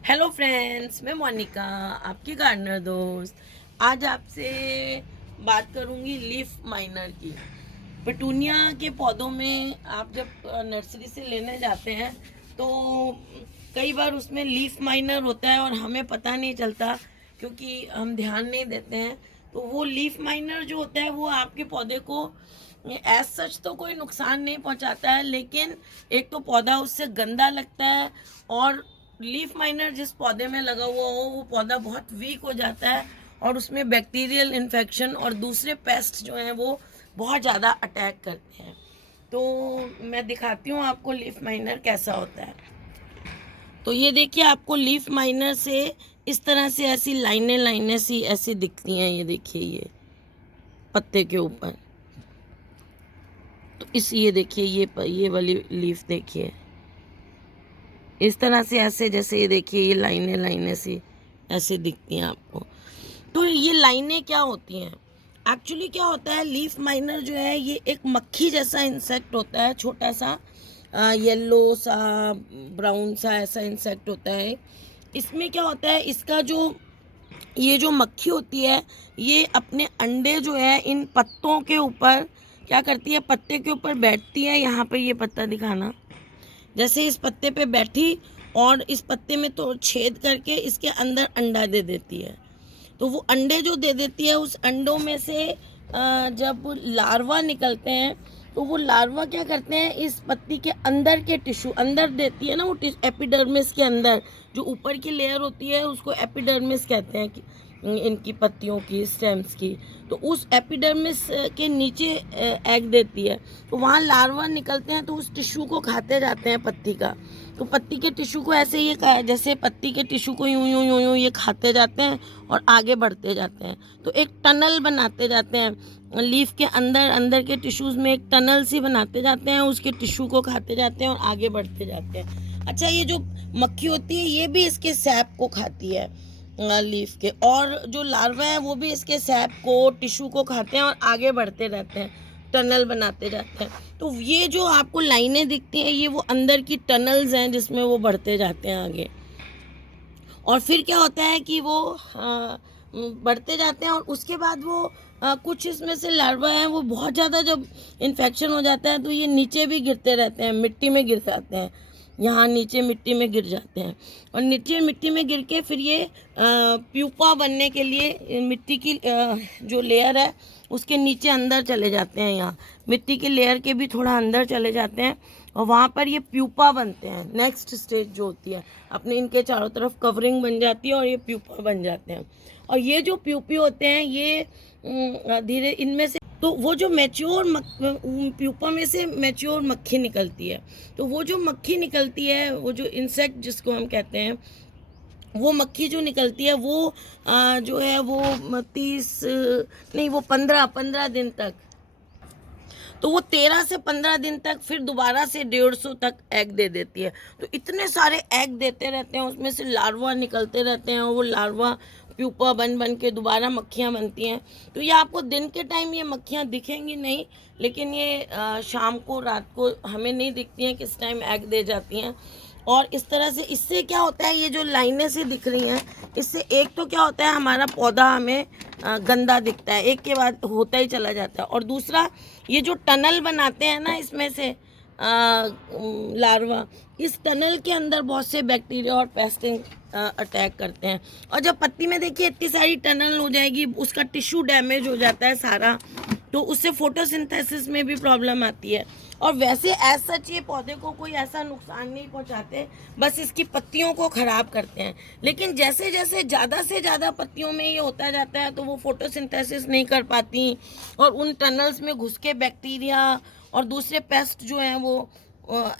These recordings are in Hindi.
हेलो फ्रेंड्स, मैं मोनिका, आपकी गार्डनर दोस्त। आज आपसे बात करूंगी लीफ माइनर की। पेटूनिया के पौधों में आप जब नर्सरी से लेने जाते हैं तो कई बार उसमें लीफ माइनर होता है और हमें पता नहीं चलता क्योंकि हम ध्यान नहीं देते हैं। तो वो लीफ माइनर जो होता है वो आपके पौधे को एज सच तो कोई नुकसान नहीं पहुंचाता है, लेकिन एक तो पौधा उससे गंदा लगता है और लीफ माइनर जिस पौधे में लगा हुआ हो वो पौधा बहुत वीक हो जाता है और उसमें बैक्टीरियल इन्फेक्शन और दूसरे पेस्ट जो हैं वो बहुत ज़्यादा अटैक करते हैं। तो मैं दिखाती हूँ आपको लीफ माइनर कैसा होता है। तो ये देखिए, आपको लीफ माइनर से इस तरह से ऐसी लाइनें लाइनें सी ऐसी दिखती हैं। ये देखिए, ये पत्ते के ऊपर। तो ये देखिए, ये वाली लीफ देखिए, इस तरह से ऐसे, जैसे ये देखिए, ये लाइनें लाइनें सी ऐसे दिखती हैं आपको। तो ये लाइनें क्या होती हैं? एक्चुअली क्या होता है, लीफ माइनर जो है ये एक मक्खी जैसा इंसेक्ट होता है, छोटा सा येलो सा ब्राउन सा ऐसा इंसेक्ट होता है। इसमें क्या होता है, इसका जो ये जो मक्खी होती है ये अपने अंडे जो है इन पत्तों के ऊपर क्या करती है, पत्ते के ऊपर बैठती है। यहाँ पे ये पत्ता दिखाना, जैसे इस पत्ते पे बैठी और इस पत्ते में तो छेद करके इसके अंदर अंडा दे देती है। तो वो अंडे जो दे देती है, उस अंडों में से जब लार्वा निकलते हैं तो वो लार्वा क्या करते हैं, इस पत्ती के अंदर के टिश्यू अंदर देती है ना, वो एपिडर्मिस के अंदर जो ऊपर की लेयर होती है उसको एपिडर्मिस कहते हैं कि इनकी पत्तियों की, स्टेम्स की। तो उस एपिडर्मिस के नीचे एग देती है, तो वहाँ लार्वा निकलते हैं तो उस टिश्यू को खाते जाते हैं पत्ती का। तो पत्ती के टिश्यू को ऐसे ये जैसे पत्ती के टिश्यू को यूं यूं यूं यूं ये खाते जाते हैं और आगे बढ़ते जाते हैं। तो एक टनल बनाते जाते हैं लीफ के अंदर, अंदर के टिश्यूज़ में एक टनल सी बनाते जाते हैं, उसके टिश्यू को खाते जाते हैं और आगे बढ़ते जाते हैं। अच्छा, ये जो मक्खी होती है ये भी इसके सैप को खाती है लीफ के, और जो लार्वा है वो भी इसके सैप को, टिश्यू को खाते हैं और आगे बढ़ते रहते हैं, टनल बनाते जाते हैं। तो ये जो आपको लाइनें दिखती हैं ये वो अंदर की टनल्स हैं जिसमें वो बढ़ते जाते हैं आगे। और फिर क्या होता है कि वो बढ़ते जाते हैं और उसके बाद वो कुछ इसमें से लार्वा है वो बहुत ज़्यादा जब इन्फेक्शन हो जाता है तो ये नीचे भी गिरते रहते हैं, मिट्टी में गिर जाते हैं, यहाँ नीचे मिट्टी में गिर जाते हैं। और नीचे मिट्टी में गिर के फिर ये प्यूपा बनने के लिए मिट्टी की जो लेयर है उसके नीचे अंदर चले जाते हैं, यहाँ मिट्टी की लेयर के भी थोड़ा अंदर चले जाते हैं और वहाँ पर ये प्यूपा बनते हैं। नेक्स्ट स्टेज जो होती है, अपने इनके चारों तरफ कवरिंग बन जाती है और ये प्यूपा बन जाते हैं। और ये जो प्यूपी होते हैं ये धीरे इनमें से, तो वो जो मैच्योर प्यूपा में से मैच्योर मक्खी निकलती है। तो वो जो मक्खी निकलती है, वो जो इंसेक्ट जिसको हम कहते हैं, वो मक्खी जो निकलती है वो जो है वो 30 नहीं, वो 15 दिन तक, तो वो 13 से 15 दिन तक फिर दोबारा से 150 तक एग दे देती है। तो इतने सारे एग देते रहते हैं, उसमें से लार्वा निकलते रहते हैं और वो लार्वा प्यूपा बन बन के दोबारा मक्खियाँ बनती हैं। तो ये आपको दिन के टाइम ये मक्खियाँ दिखेंगी नहीं, लेकिन ये शाम को, रात को हमें नहीं दिखती हैं किस टाइम एग दे जाती हैं। और इस तरह से इससे क्या होता है, ये जो लाइनें से दिख रही हैं इससे एक तो क्या होता है, हमारा पौधा हमें गंदा दिखता है, एक के बाद होता ही चला जाता है। और दूसरा, ये जो टनल बनाते हैं ना इसमें से लार्वा, इस टनल के अंदर बहुत से बैक्टीरिया और पेस्टिंग अटैक करते हैं। और जब पत्ती में देखिए इतनी सारी टनल हो जाएगी, उसका टिश्यू डैमेज हो जाता है सारा, तो उससे फोटोसिंथेसिस में भी प्रॉब्लम आती है। और वैसे एज सच ये पौधे को कोई ऐसा नुकसान नहीं पहुंचाते, बस इसकी पत्तियों को ख़राब करते हैं। लेकिन जैसे जैसे ज़्यादा से ज़्यादा पत्तियों में ये होता जाता है तो वो फोटोसिंथेसिस नहीं कर पाती और उन टनल्स में घुस के बैक्टीरिया और दूसरे पेस्ट जो हैं वो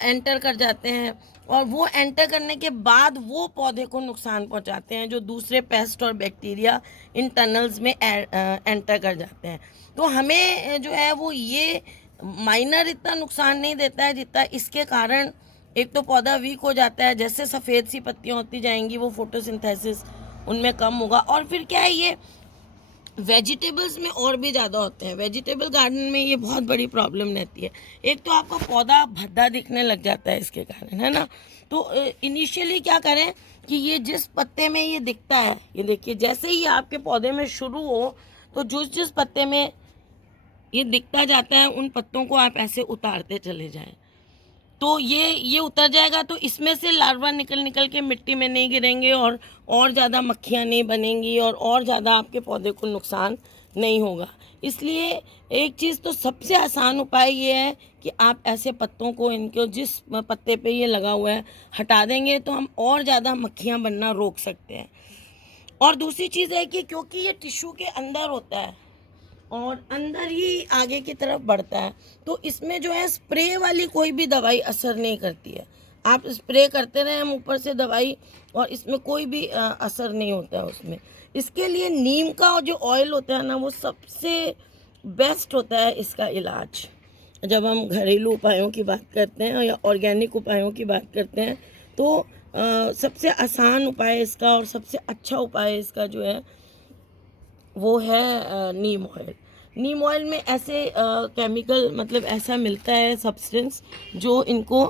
एंटर कर जाते हैं, और वो एंटर करने के बाद वो पौधे को नुकसान पहुंचाते हैं, जो दूसरे पेस्ट और बैक्टीरिया इन टनल्स में एंटर कर जाते हैं। तो हमें जो है वो ये माइनर इतना नुकसान नहीं देता है जितना इसके कारण एक तो पौधा वीक हो जाता है, जैसे सफ़ेद सी पत्तियाँ होती जाएंगी वो फोटोसिंथेसिस उनमें कम होगा। और फिर क्या है, ये वेजिटेबल्स में और भी ज़्यादा होते हैं, वेजिटेबल गार्डन में ये बहुत बड़ी प्रॉब्लम रहती है। एक तो आपका पौधा भद्दा दिखने लग जाता है इसके कारण, है ना। तो इनिशियली क्या करें कि ये जिस पत्ते में ये दिखता है, ये देखिए जैसे ही आपके पौधे में शुरू हो तो जिस जिस पत्ते में ये दिखता जाता है उन पत्तों को आप ऐसे उतारते चले जाएं। तो ये उतर जाएगा तो इसमें से लार्वा निकल निकल के मिट्टी में नहीं गिरेंगे और ज़्यादा मक्खियाँ नहीं बनेंगी और ज़्यादा आपके पौधे को नुकसान नहीं होगा। इसलिए एक चीज़ तो सबसे आसान उपाय ये है कि आप ऐसे पत्तों को इनके जिस पत्ते पे ये लगा हुआ है हटा देंगे तो हम और ज़्यादा मक्खियाँ बनना रोक सकते हैं। और दूसरी चीज़ है कि क्योंकि ये टिश्यू के अंदर होता है और अंदर ही आगे की तरफ बढ़ता है, तो इसमें जो है स्प्रे वाली कोई भी दवाई असर नहीं करती है। आप स्प्रे करते रहें हम ऊपर से दवाई और इसमें कोई भी असर नहीं होता है उसमें। इसके लिए नीम का जो ऑयल होता है ना वो सबसे बेस्ट होता है इसका इलाज। जब हम घरेलू उपायों की बात करते हैं या ऑर्गेनिक उपायों की बात करते हैं तो सबसे आसान उपाय इसका और सबसे अच्छा उपाय इसका जो है वो है नीम ऑयल। नीम ऑयल में ऐसे केमिकल मतलब ऐसा मिलता है सब्सटेंस जो इनको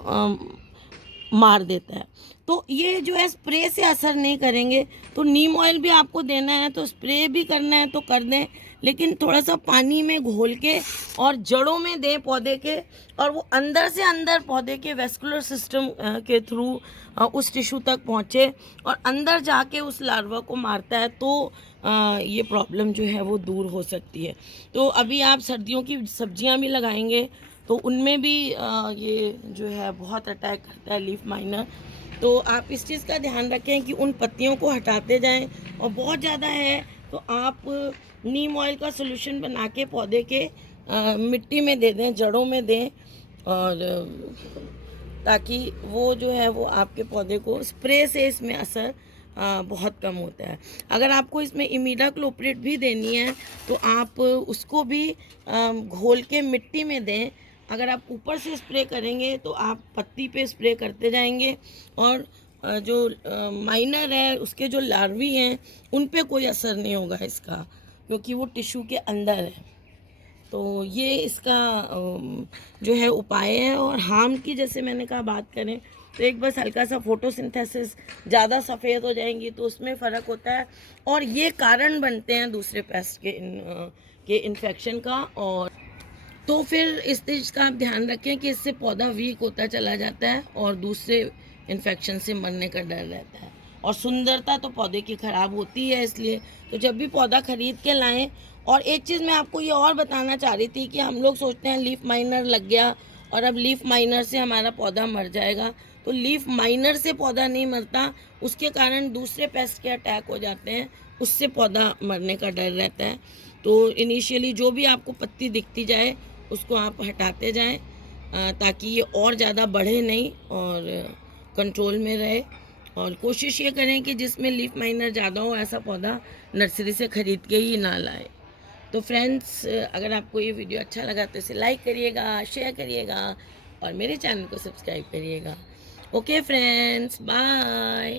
मार देता है। तो ये जो है स्प्रे से असर नहीं करेंगे। तो नीम ऑयल भी आपको देना है तो स्प्रे भी करना है तो कर दें, लेकिन थोड़ा सा पानी में घोल के और जड़ों में दें पौधे के, और वो अंदर से अंदर पौधे के वेस्कुलर सिस्टम के थ्रू उस टिश्यू तक पहुँचे और अंदर जाके उस लार्वा को मारता है तो ये प्रॉब्लम जो है वो दूर हो सकती है। तो अभी आप सर्दियों की सब्जियां भी लगाएंगे तो उनमें भी ये जो है बहुत अटैक करता है लीफ माइनर। तो आप इस चीज़ का ध्यान रखें कि उन पत्तियों को हटाते जाएं, और बहुत ज़्यादा है तो आप नीम ऑयल का सोल्यूशन बना के पौधे के मिट्टी में दे दें, जड़ों में दें, और ताकि वो जो है वो आपके पौधे को स्प्रे से इसमें असर बहुत कम होता है। अगर आपको इसमें इमिडाक्लोप्रिड भी देनी है तो आप उसको भी घोल के मिट्टी में दें। अगर आप ऊपर से स्प्रे करेंगे तो आप पत्ती पे स्प्रे करते जाएंगे और जो माइनर है उसके जो लार्वी हैं उन पे कोई असर नहीं होगा इसका, क्योंकि वो टिश्यू के अंदर है। तो ये इसका जो है उपाय है। और हार्म की जैसे मैंने कहा बात करें तो एक बस हल्का सा फोटोसिंथेसिस, ज़्यादा सफ़ेद हो जाएंगी तो उसमें फ़र्क होता है, और ये कारण बनते हैं दूसरे पेस्ट के इन्फेक्शन का। और तो फिर इस चीज़ का आप ध्यान रखें कि इससे पौधा वीक होता चला जाता है और दूसरे इन्फेक्शन से मरने का डर रहता है, और सुंदरता तो पौधे की ख़राब होती है। इसलिए तो जब भी पौधा ख़रीद के लाएं। और एक चीज़ मैं आपको ये और बताना चाह रही थी कि हम लोग सोचते हैं लीफ माइनर लग गया और अब लीफ माइनर से हमारा पौधा मर जाएगा। तो लीफ माइनर से पौधा नहीं मरता, उसके कारण दूसरे पेस्ट के अटैक हो जाते हैं, उससे पौधा मरने का डर रहता है। तो इनिशियली जो भी आपको पत्ती दिखती जाए उसको आप हटाते जाएं ताकि ये और ज़्यादा बढ़े नहीं और कंट्रोल में रहे। और कोशिश ये करें कि जिसमें लीफ माइनर ज़्यादा हो ऐसा पौधा नर्सरी से ख़रीद के ही ना लाए। तो फ्रेंड्स, अगर आपको ये वीडियो अच्छा लगा तो इसे लाइक करिएगा, शेयर करिएगा और मेरे चैनल को सब्सक्राइब करिएगा। Okay friends, bye.